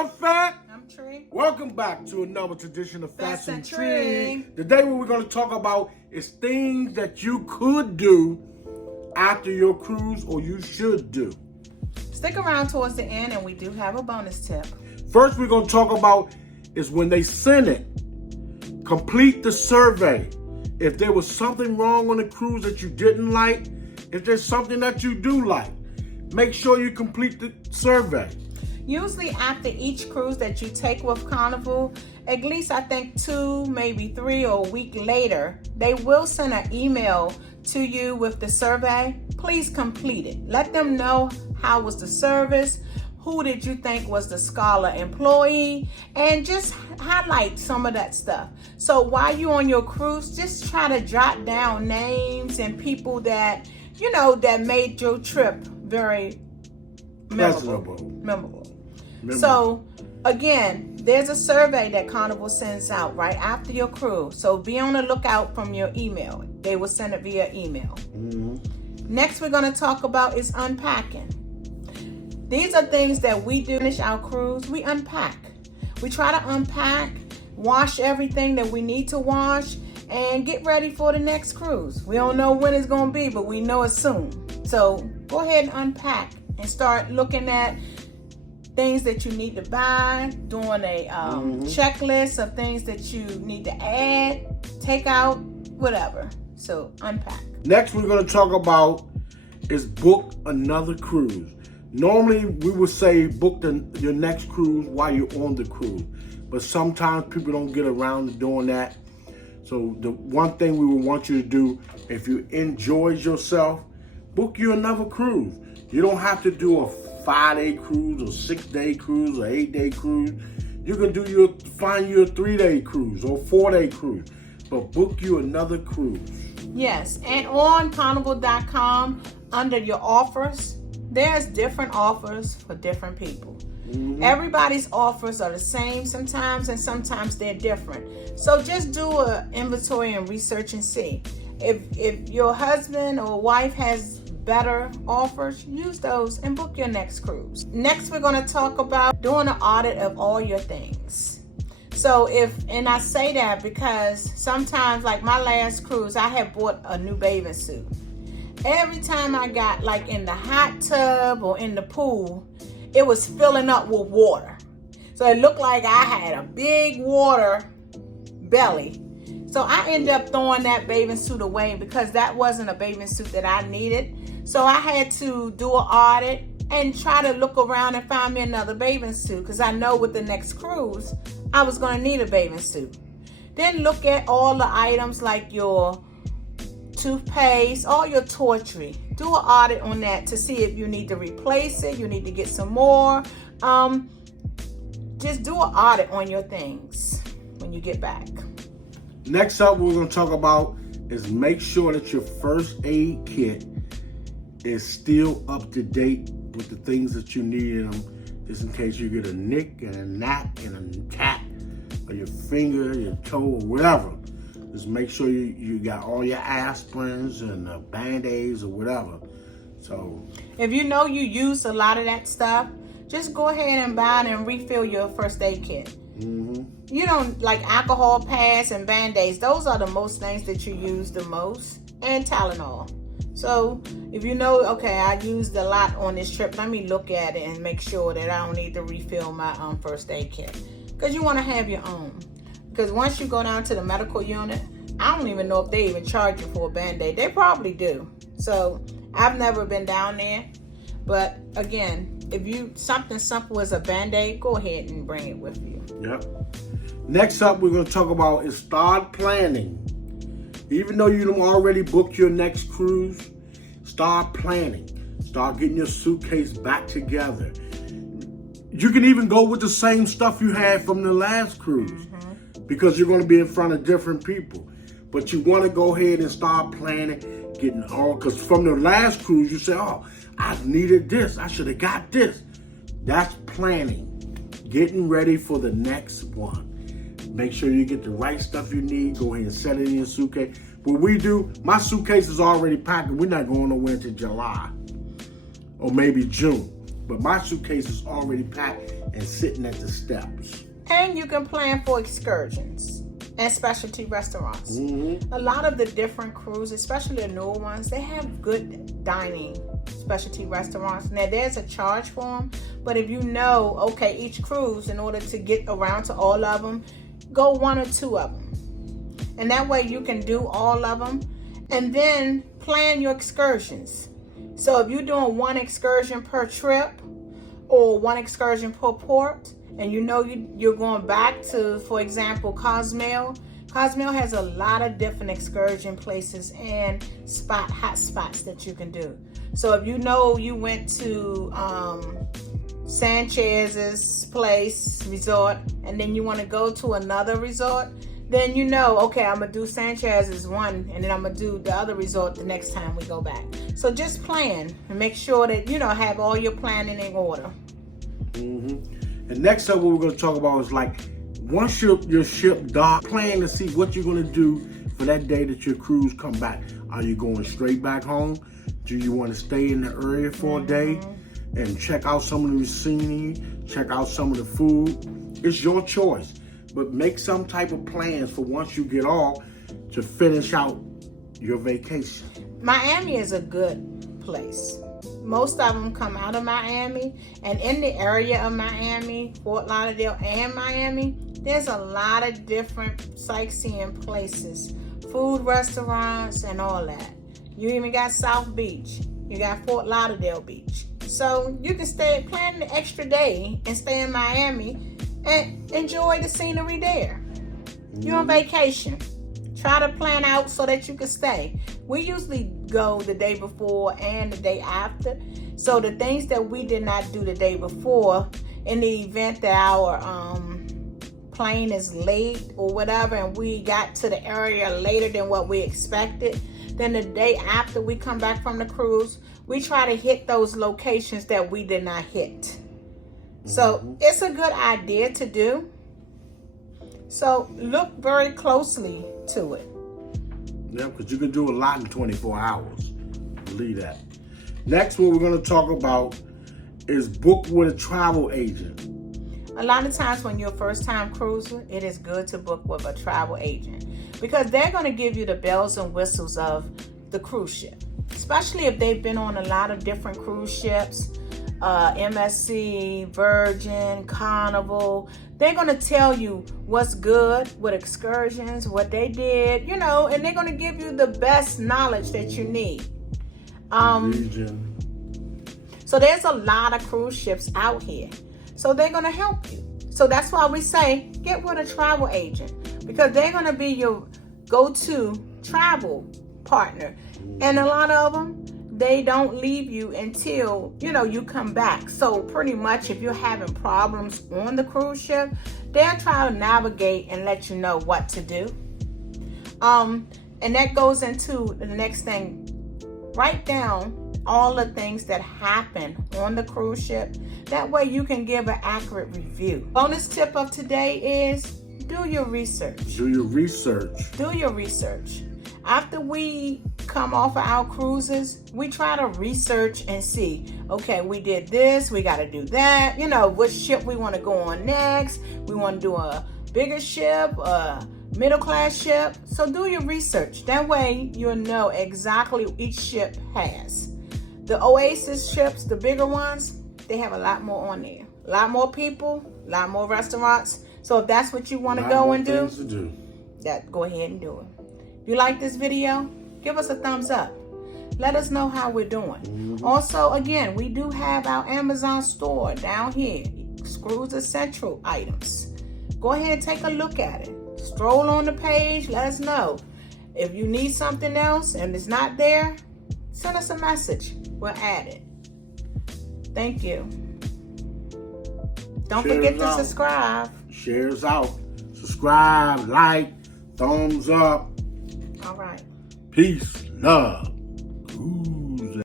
I'm Fat. I'm Tree. Welcome back to another edition of Fat and Tree. Tree. Today what we're going to talk about is things that you could do after your cruise, or you should do. Stick around towards the end and we do have a bonus tip. First we're going to talk about is when they send it, complete the survey. If there was something wrong on the cruise that you didn't like, if there's something that you do like, make sure you complete the survey. Usually after each cruise that you take with Carnival, at least I think 2, maybe 3 or a week later, they will send an email to you with the survey. Please complete it. Let them know how was the service, who did you think was the scholar employee, and just highlight some of that stuff. So while you're on your cruise, just try to jot down names and people that, you know, that made your trip very memorable. So again, there's a survey that Carnival sends out right after your cruise. So be on the lookout from your email. They will send it via email. Next we're going to talk about is unpacking. These are things that we do finish our cruise. We unpack. We try to unpack, wash everything that we need to wash, and get ready for the next cruise. We don't know when it's going to be, but we know it's soon. So go ahead and unpack and start looking at things that you need to buy, doing a checklist of things that you need to add, take out, whatever. So unpack. Next we're going to talk about is book another cruise. Normally we would say book your next cruise while you're on the cruise, but sometimes people don't get around to doing that. So the one thing we would want you to do, if you enjoyed yourself, book you another cruise. You don't have to do a 5-day cruise or 6-day cruise or 8-day cruise. You can find you a 3-day cruise or 4-day cruise, but book you another cruise. Yes, and on carnival.com under your offers, there's different offers for different people. Everybody's offers are the same sometimes, and sometimes they're different. So just do an inventory and research and see. If your husband or wife has better offers, use those and book your next cruise. Next, we're going to talk about doing an audit of all your things. So and I say that because sometimes, like my last cruise, I had bought a new bathing suit. Every time I got like in the hot tub or in the pool, it was filling up with water. So it looked like I had a big water belly. So I ended up throwing that bathing suit away because that wasn't a bathing suit that I needed. So I had to do an audit and try to look around and find me another bathing suit, because I know with the next cruise, I was going to need a bathing suit. Then look at all the items like your toothpaste, all your toiletry. Do an audit on that to see if you need to replace it, you need to get some more. Just do an audit on your things when you get back. Next up, we're going to talk about is make sure that your first aid kit is still up to date with the things that you need in them, just in case you get a nick and a knot and a tap or your finger, your toe, or whatever. Just make sure you got all your aspirins and Band-Aids or whatever. So if you know you use a lot of that stuff, just go ahead and buy it and refill your first aid kit. You don't like alcohol pads and Band-Aids. Those are the most things that you use the most, and Tylenol. So if you know, okay, I used a lot on this trip, let me look at it and make sure that I don't need to refill my first aid kit, because you want to have your own. Because once you go down to the medical unit, I don't even know if they even charge you for a Band-Aid. They probably do. So I've never been down there. But again, if something simple as a Band-Aid, go ahead and bring it with you. Yep. Next up, we're going to talk about is start planning. Even though you don't already book your next cruise, start planning. Start getting your suitcase back together. You can even go with the same stuff you had from the last cruise, because you're going to be in front of different people. But you want to go ahead and start planning, getting all, because from the last cruise, you say, oh, I needed this. I should have got this. That's planning. Getting ready for the next one. Make sure you get the right stuff you need. Go ahead and set it in your suitcase. What we do, my suitcase is already packed, and we're not going nowhere until July or maybe June. But my suitcase is already packed and sitting at the steps. And you can plan for excursions and specialty restaurants. A lot of the different cruises, especially the newer ones, they have good dining specialty restaurants. Now there's a charge for them, but if you know, okay, each cruise, in order to get around to all of them, go 1 or 2 of them. And that way you can do all of them. And then plan your excursions. So if you're doing 1 excursion per trip or 1 excursion per port, and you know you're going back to, for example, Cozumel. Cozumel has a lot of different excursion places and hot spots that you can do. So if you know you went to Sanchez's place resort, and then you want to go to another resort, then you know, okay, I'm gonna do Sanchez's one, and then I'm gonna do the other resort the next time we go back. So just plan and make sure that have all your planning in order. And next up, what we're gonna talk about is like once your ship docks, plan to see what you're gonna do for that day that your cruise come back. Are you going straight back home? Do you want to stay in the area for a day and check out some of the scenery, check out some of the food? It's your choice. But make some type of plans for once you get off to finish out your vacation. Miami is a good place. Most of them come out of Miami, and in the area of Miami, Fort Lauderdale and Miami, there's a lot of different sightseeing places, food restaurants and all that. You even got South Beach. You got Fort Lauderdale Beach. So you can plan an extra day and stay in Miami and enjoy the scenery there. You're on vacation. Try to plan out so that you can stay. We usually go the day before and the day after. So the things that we did not do the day before, in the event that our plane is late or whatever, and we got to the area later than what we expected, then the day after we come back from the cruise, we try to hit those locations that we did not hit. So it's a good idea to do. So look very closely to it. Yeah, because you can do a lot in 24 hours. Believe that. Next, what we're going to talk about is book with a travel agent. A lot of times when you're a first-time cruiser, it is good to book with a travel agent because they're going to give you the bells and whistles of the cruise ship, especially if they've been on a lot of different cruise ships. MSC, Virgin, Carnival. They're going to tell you what's good with excursions, what they did, and they're going to give you the best knowledge that you need. So there's a lot of cruise ships out here. So they're going to help you. So that's why we say get with a travel agent, because they're going to be your go-to travel partner. And a lot of them, they don't leave you until, you come back. So pretty much if you're having problems on the cruise ship, they'll try to navigate and let you know what to do. And that goes into the next thing. Write down all the things that happen on the cruise ship. That way you can give an accurate review. Bonus tip of today is do your research. Do your research. Do your research. After we come off of our cruises, we try to research and see, okay, we did this, we got to do that, what ship we want to go on next. We want to do a bigger ship, a middle class ship. So do your research. That way you'll know exactly what each ship has. The Oasis ships, the bigger ones, they have a lot more on there. A lot more people, a lot more restaurants. So if that's what you want to go and do, go ahead and do it. If you like this video, give us a thumbs up. Let us know how we're doing. Also, again, we do have our Amazon store down here. Cruise Essential items. Go ahead and take a look at it. Stroll on the page. Let us know. If you need something else and it's not there, send us a message. We'll add it. Thank you. Don't forget to subscribe. Shares out. Subscribe, like, thumbs up. All right. Peace, love. Ooh.